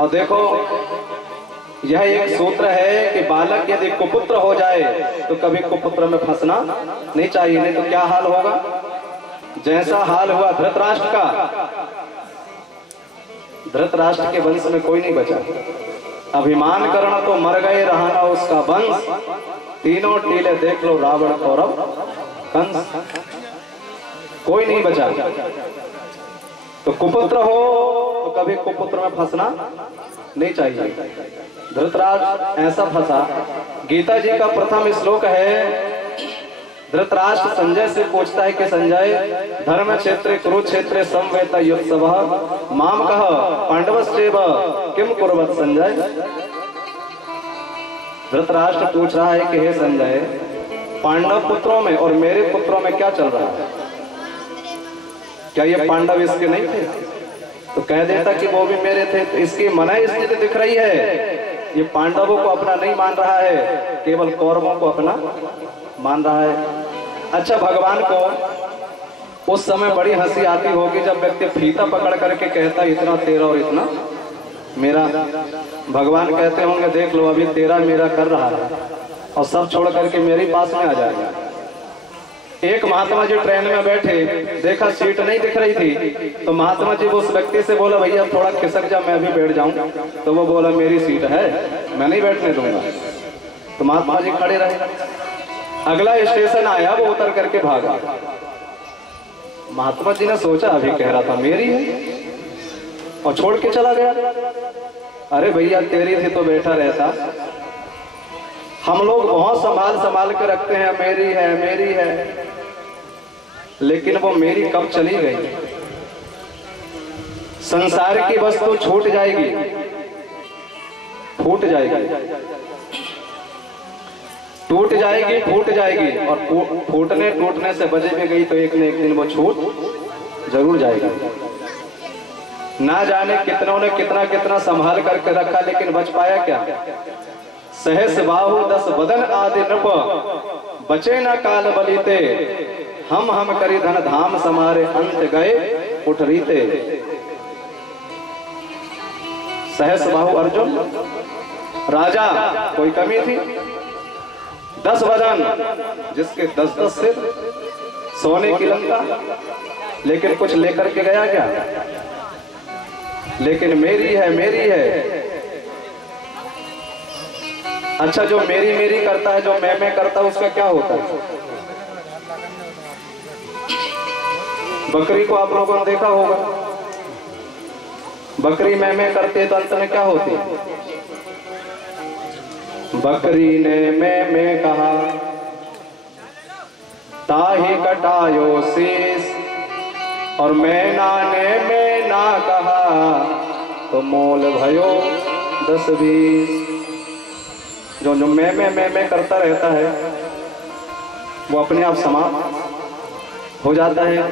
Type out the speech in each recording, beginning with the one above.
और देखो यह एक सूत्र है कि बालक यदि कुपुत्र हो जाए तो कभी कुपुत्र में फंसना नहीं चाहिए, नहीं तो क्या हाल होगा। जैसा हाल हुआ धृतराष्ट्र का, धृतराष्ट्र के वंश में कोई नहीं बचा। अभिमान करना तो मर गए, रहना उसका वंश। तीनों टीले देख लो, रावण कौरव कंस, कोई नहीं बचा। तो कुपुत्र हो तो कभी कुपुत्र में फंसना नहीं चाहिए। धृतराष्ट्र ऐसा फंसा। गीता जी का प्रथम श्लोक है, धृतराष्ट्र संजय से पूछता है कि संजय, धर्म क्षेत्रे कुरुक्षेत्रे समवेत युत्सवः माम कह पांडवस्येव किम कुर्वत संजय। धृतराष्ट्र पूछ रहा है कि हे संजय, पांडव पुत्रों में और मेरे पुत्रों में क्या चल रहा है? क्या ये पांडव इसके नहीं थे? तो कह देता कि वो भी मेरे थे। तो इसकी मनाही स्थिति दिख रही है, ये पांडवों को अपना नहीं मान रहा है, केवल कौरवों को अपना मान रहा है। अच्छा, भगवान को उस समय बड़ी हंसी आती होगी जब व्यक्ति फीता पकड़ करके कहता इतना तेरा और इतना मेरा। भगवान कहते होंगे देख लो अभी तेरा मेरा कर रहा है और सब छोड़ करके मेरे पास में आ जाएगा। एक महात्मा जी ट्रेन में बैठे, देखा सीट नहीं दिख रही थी, तो महात्मा जी उस व्यक्ति से बोला भैया थोड़ा खिसक जा, मैं भी बैठ जाऊं। तो वो बोला मेरी सीट है, मैं नहीं बैठने दूंगा। तो महात्मा जी खड़े रहे। अगला स्टेशन आया, वो उतर करके भागा। महात्मा जी ने सोचा अभी कह रहा था मेरी है और छोड़ के चला गया। अरे भैया तेरी थी तो बैठा रहता। हम लोग बहुत संभाल संभाल के रखते हैं, मेरी है मेरी है, लेकिन वो मेरी कब चली गई। संसार की वस्तु छूट जाएगी, फूट जाएगी, टूट जाएगी, फूट जाएगी, और फूटने टूटने से बचे भी गई तो एक न एक दिन वो छूट जरूर जाएगा। ना जाने कितनों ने कितना कितना संभाल करके रखा, लेकिन बच पाया क्या। सहस बाहु दस बदन आदि नृप, बचे न काल बलीते, हम करी धन धाम समारे, अंत गए उठ रीते। सहस बाहु अर्जुन राजा, कोई कमी थी। 10 बदन, जिसके 10-10 सिर, सोने की लंका, लेकिन कुछ लेकर के गया क्या। लेकिन मेरी है मेरी है। अच्छा, जो मेरी मेरी करता है, जो मैं करता है, उसका क्या होता है। बकरी को आप लोगों ने देखा होगा, बकरी मैं करती है तो अंत में क्या होती है। बकरी ने मैं कहा, ताही कटायो शीश, और मैना ने मैं ना कहा, तो मोल भयो 10-20। जो मैं करता रहता है वो अपने आप समाप्त हो जाता है।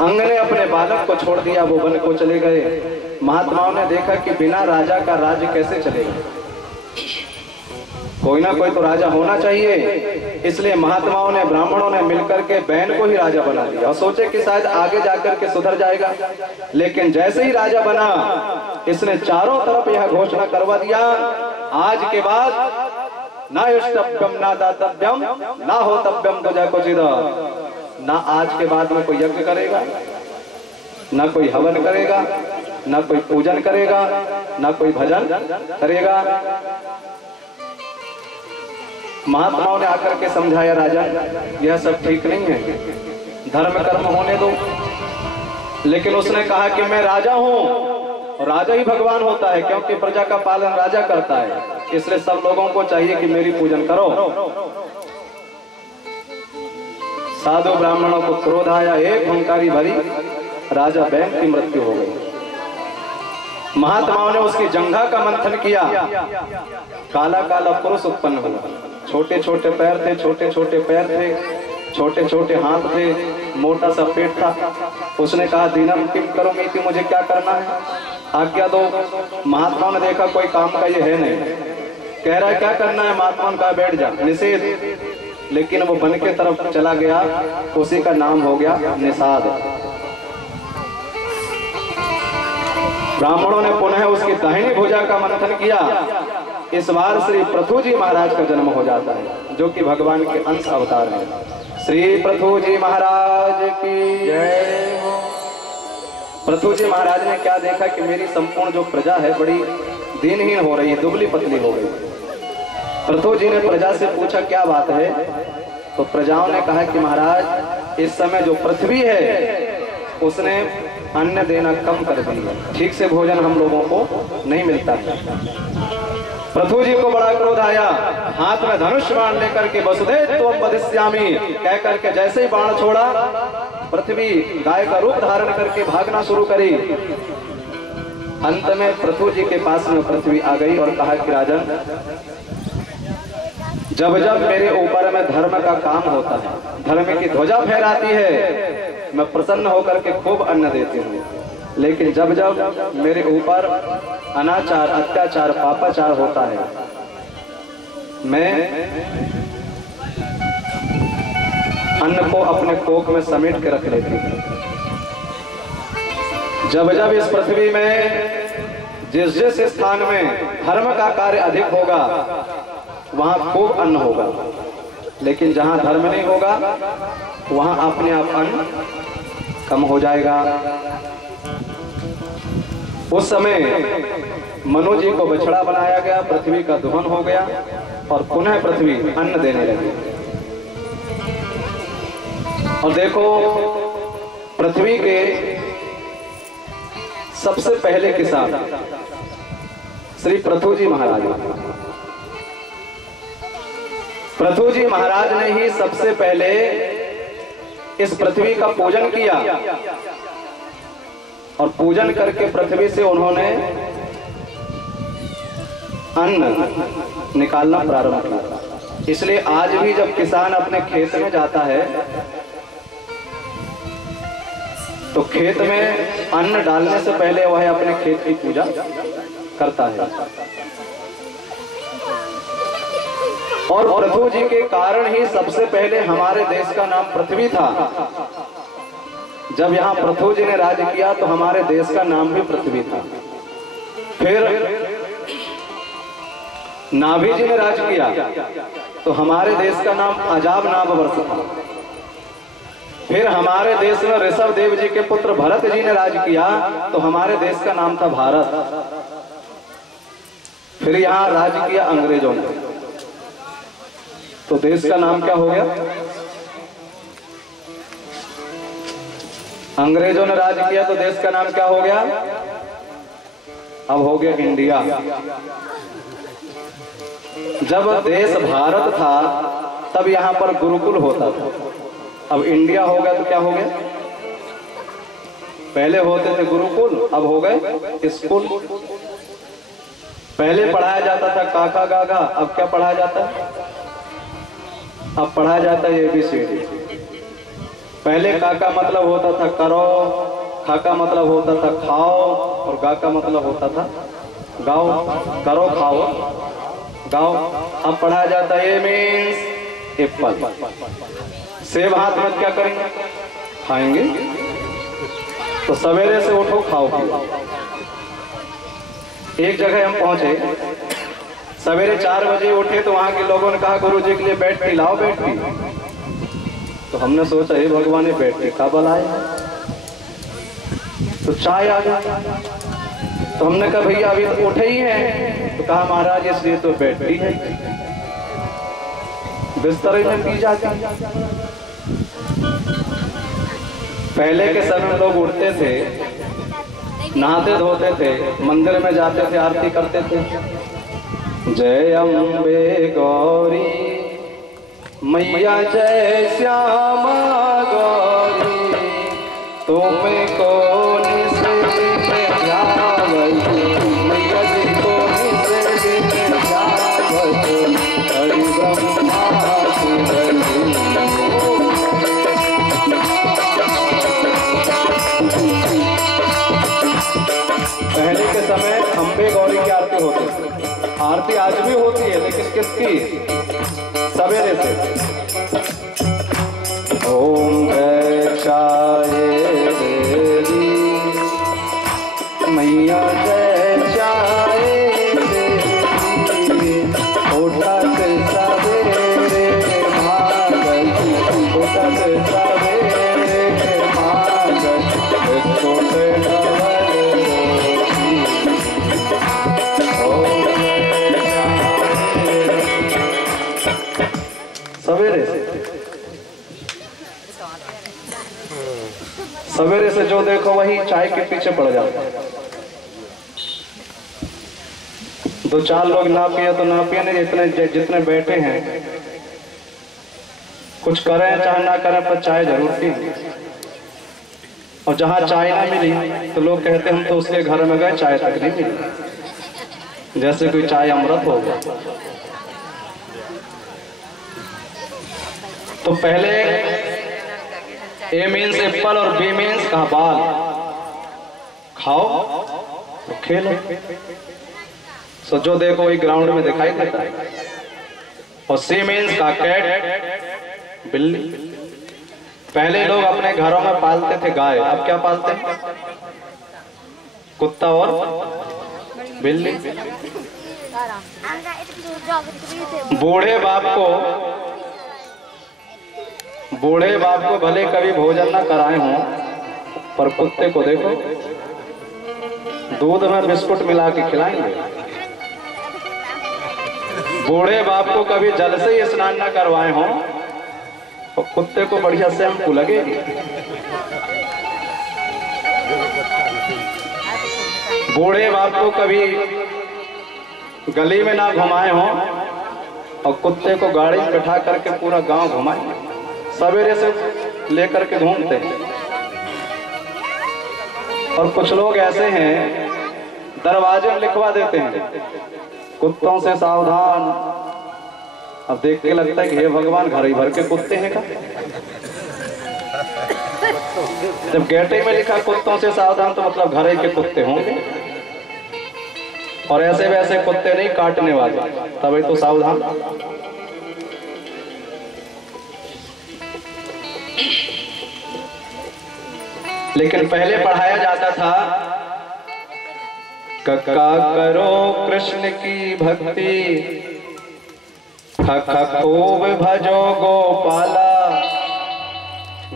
अंग ने अपने बालक को छोड़ दिया, वो वन को चले गए। महात्माओं ने देखा कि बिना राजा का राज्य कैसे चलेगा, कोई ना कोई तो राजा होना चाहिए। इसलिए महात्माओं ने, ब्राह्मणों ने मिलकर के बैन को ही राजा बना दिया और सोचे कि शायद आगे जाकर के सुधर जाएगा। लेकिन जैसे ही राजा बना, इसने चारों तरफ यह घोषणा करवा दिया, आज के बाद ना युष्टव्यम ना दातव्यम ना होतव्यम तुझा कुचिद। ना आज के बाद में कोई यज्ञ करेगा, ना कोई हवन करेगा, ना कोई पूजन करेगा, ना कोई भजन करेगा। महात्माओं ने आकर के समझाया, राजा यह सब ठीक नहीं है, धर्म कर्म होने दो। लेकिन उसने कहा कि मैं राजा हूं, राजा ही भगवान होता है, क्योंकि प्रजा का पालन राजा करता है। इसलिए सब लोगों को चाहिए कि मेरी पूजन करो। साधु ब्राह्मणों को क्रोध आया, एक हुंकारी भरी, राजा बैन की मृत्यु हो गई। महात्माओं ने उसकी जंघा का मंथन किया, काला काला पुरुष उत्पन्न हुआ। छोटे छोटे पैर थे, छोटे छोटे पैर थे, छोटे छोटे हाथ थे, मोटा सा पेट था। उसने कहा दीनम किम करूंगी कि मुझे क्या करना है, आज्ञा दो। महात्माओं ने देखा कोई काम का ये है नहीं, कह रहा है क्या करना है। महात्माओं का बैठ जा, निषेध। लेकिन वो वन के तरफ चला गया, उसी का नाम हो गया निषाद। ब्राह्मणों ने पुनः उसकी दाहिनी भुजा का मंथन किया। इस बार श्री पृथु जी महाराज का जन्म हो जाता है, जो कि भगवान के अंश अवतार हैं। श्री पृथु जी महाराज की जय। पृथु जी महाराज ने क्या देखा कि मेरी संपूर्ण जो प्रजा है बड़ी दीनहीन हो रही है, दुबली पतली हो गई। पृथु जी ने प्रजा से पूछा क्या बात है, तो प्रजाओं ने कहा कि महाराज इस समय जो पृथ्वी है उसने अन्न देना कम कर दिया, ठीक से भोजन हम लोगों को नहीं मिलता है। पृथु जी को बड़ा क्रोध आया, हाथ में धनुष बाण लेकर के वसुदेव त्वं वधिष्यामि कह करके जैसे ही बाण छोड़ा, पृथ्वी गाय का रूप धारण करके भागना शुरू करी। अंत में पृथु जी के पास में पृथ्वी आ गई और कहा कि राजन, जब जब मेरे ऊपर में धर्म का काम होता है, धर्म की ध्वजा फहराती है, मैं प्रसन्न होकर के खूब अन्न देती हूँ, लेकिन जब जब मेरे ऊपर अनाचार, अत्याचार, पापाचार होता है, मैं अन्न को अपने कोख में समेट के रख लेती हूँ। जब जब इस पृथ्वी में जिस जिस स्थान में धर्म का कार्य अधिक होगा वहां खूब अन्न होगा, लेकिन जहां धर्म नहीं होगा वहां अपने आप अन्न कम हो जाएगा। उस समय मनु जी को बछड़ा बनाया गया, पृथ्वी का दोहन हो गया और पुनः पृथ्वी अन्न देने लगी। और देखो, पृथ्वी के सबसे पहले किसान श्री पृथु जी महाराज। पृथु जी महाराज ने ही सबसे पहले इस पृथ्वी का पूजन किया और पूजन करके पृथ्वी से उन्होंने अन्न निकालना प्रारंभ किया। इसलिए आज भी जब किसान अपने खेत में जाता है तो खेत में अन्न डालने से पहले वह अपने खेत की पूजा करता है। और पृथु जी के कारण ही सबसे पहले हमारे देश का नाम पृथ्वी था। जब यहाँ पृथु जी ने राज किया तो हमारे देश का नाम भी पृथ्वी था। फिर नाभि जी ने राज किया तो हमारे देश का नाम अजाब नाम वर्ष था। फिर हमारे देश में ऋषभ देव जी के पुत्र भरत जी ने राज किया तो हमारे देश का नाम था भारत। फिर यहाँ राज किया अंग्रेजों ने, तो देश का नाम क्या हो गया? अंग्रेजों ने राज किया तो देश का नाम क्या हो गया? अब हो गया इंडिया। जब देश भारत था तब यहाँ पर गुरुकुल होता था, अब इंडिया हो गया तो क्या हो गया? पहले होते थे गुरुकुल, अब हो गए स्कूल। पहले पढ़ाया जाता था काका गागा, अब क्या पढ़ाया जाता है? अब पढ़ाया जाता है ABCD। पहले काका मतलब होता था करो, खाका मतलब होता था खाओ और गा का मतलब होता था गाओ। करो खाओ गाओ। अब पढ़ाया जाता है A मीन्स एप्पल। सेब हाथ में क्या करेंगे? खाएंगे। तो सवेरे से उठो खाओ पियो। एक जगह हम पहुंचे, सवेरे 4 बजे उठे तो वहां के लोगों ने कहा गुरु जी के लिए बैठ टी लाओ, बैठ टी। तो हमने सोचा हे भगवान ने बैठ टी कब लाए, तो चाय आ गई। तो हमने कहा भैया अभी तो उठे ही हैं। तो कहा महाराज इसलिए तो बैठ टी है, बिस्तर में पी जाती। पहले के समय लोग उठते थे, नहाते धोते थे, मंदिर में जाते थे, आरती करते थे। जय अम्बे गौरी मैया जय श्यामा गौरी, तुम्हें कौन से ध्यावत मैया जी कौन से ध्यावत हरि ब्रह्मा पहले के समय अम्बे गौरी की आरती होती थी। आरती आज भी होती है, लेकिन किसकी? सवेरे से। ओम दक्षाये देवी मैया जय चाहे उठत सवेरे मांगत, उठत सवेरे मांगत, बिस्कुट डबल सवेरे सवेरे से जो देखो वही चाय के पीछे पड़ जाता है। दो चार लोग ना पिए तो ना पिए, नहीं जितने बैठे हैं कुछ करें चाहे ना करें पर चाय जरूर पिए। और जहाँ चाय ना मिली तो लोग कहते हम तो उसके घर में गए चाय तक नहीं मिली, जैसे कोई चाय अमृत हो गया। तो पहले ए मीन्स एप्पल और बी मीन्स कहा बाल, खाओ तो खेलो। सो जो देखो वही ग्राउंड में दिखाई देता है। और सी मीन्स का कैट, बिल्ली। पहले लोग अपने घरों में पालते थे गाय, अब क्या पालते हैं? कुत्ता और बिल्ली। बूढ़े बाप को भले कभी भोजन ना कराए हों, पर कुत्ते को देखो दूध में बिस्कुट मिला के खिलाएंगे। बूढ़े बाप को कभी जल से ही स्नान ना करवाए हों, तो कुत्ते को बढ़िया शैम्पू लगेगी। बूढ़े बाप को कभी गली में ना घुमाए हों, और कुत्ते को गाड़ी में बैठा करके पूरा गांव घुमाए। सवेरे से लेकर के घूमते हैं। और कुछ लोग ऐसे हैं दरवाजे में लिखवा देते हैं कुत्तों से सावधान। अब देख के लगता है कि हे भगवान, घर ही भर के कुत्ते हैं का। जब गेटे में लिखा कुत्तों से सावधान तो मतलब घर ही के कुत्ते होंगे। और ऐसे वैसे कुत्ते नहीं, काटने वाले, तभी तो सावधान। लेकिन पहले पढ़ाया जाता था कक्का करो कृष्ण की भक्ति, खक्का खूब भजो गोपाला,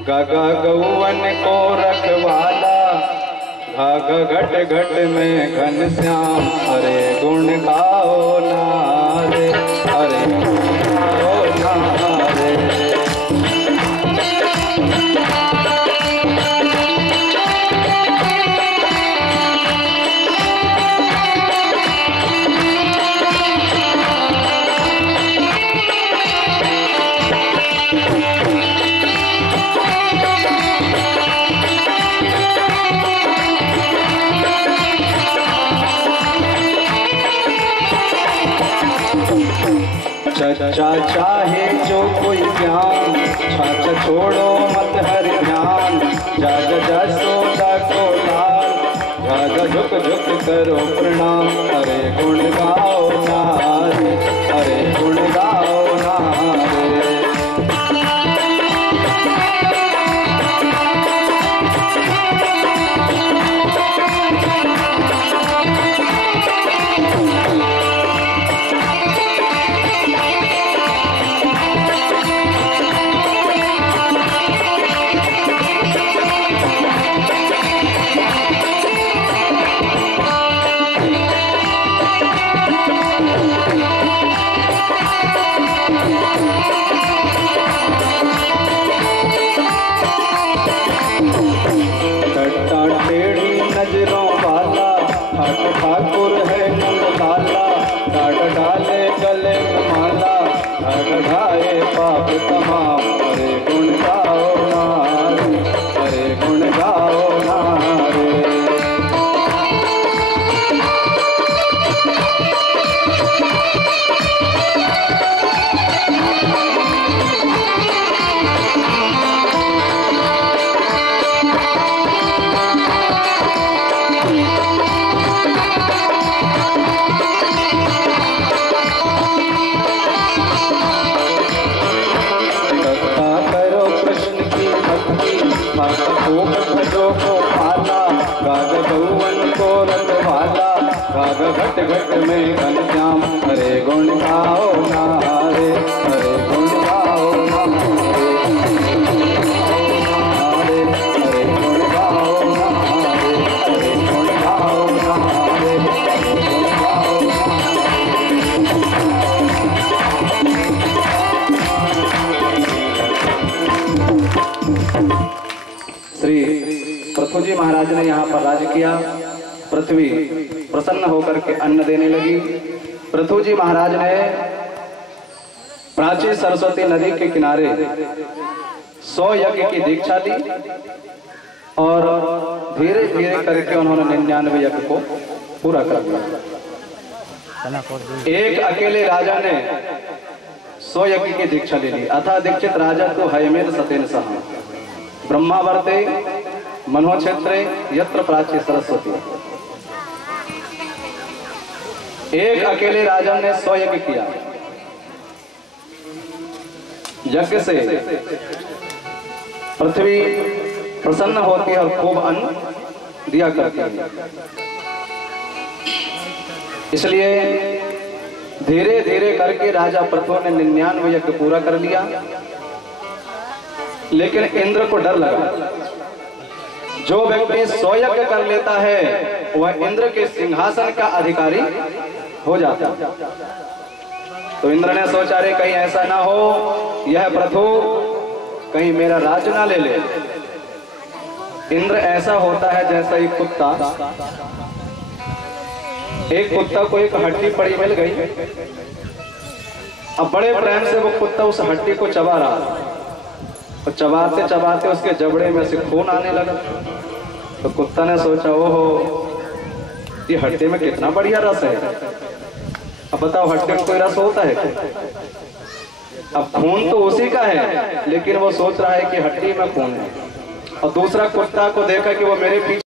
गगा गौवन को रखवाला, घग घट घट में घनश्याम, अरे गुण गाओ नारे, अरे गाओ नारे। चचा चाहे जो कोई ज्ञान, छाछ छोड़ो मत हर ध्यान, जग जसोदा को लाल, जग झुक झुक करो प्रणाम, अरे गुण गाओ नारे, अरे गुण गाओ नारे। घाघ घट घट में घनश्याम, हरे गुण गाओ ना हरे, हरे गुण गाओ ना हरे, हरे हरे गुण गाओ ना हरे, हरे गुण गाओ ना हरे, हरे गुण गाओ ना। श्री पृथु जी महाराज ने यहाँ पर राज किया। पृथ्वी प्रसन्न होकर के अन्न देने लगी। पृथु जी महाराज ने प्राचीन सरस्वती नदी के किनारे 100 यज्ञ की दीक्षा ली और धीरे धीरे करके उन्होंने 99 यज्ञ को पूरा कर दिया। एक अकेले राजा ने 100 यज्ञ की दीक्षा ले ली। अथा दीक्षित राजा तो हयमेन सतेन सह ब्रह्मावर्ते मनोक्षेत्रे यत्र प्राची सरस्वती। एक अकेले राजा ने 100 यज्ञ किया। यज्ञ से पृथ्वी प्रसन्न होती है और खूब अन्न दिया करती है। इसलिए धीरे धीरे करके राजा पृथु ने 99 यज्ञ पूरा कर लिया। लेकिन इंद्र को डर लगा, जो व्यक्ति 100 यज्ञ कर लेता है वह इंद्र के सिंहासन का अधिकारी हो जाता है। तो इंद्र ने सोचा, रे कहीं ऐसा ना हो यह पृथु कहीं मेरा राज ना ले ले। इंद्र ऐसा होता है जैसा एक कुत्ता को एक हड्डी पड़ी मिल गई, अब बड़े प्रेम से वो कुत्ता उस हड्डी को चबा रहा और चबाते चबाते उसके जबड़े में से खून आने लगा। तो कुत्ता ने सोचा, ओहो ये हड्डी में कितना बढ़िया रस है। अब बताओ हड्डी में कोई रस होता है क्या? अब खून तो उसी का है, लेकिन वो सोच रहा है कि हड्डी में खून है। और दूसरा कुत्ता को देखा कि वो मेरे पीछे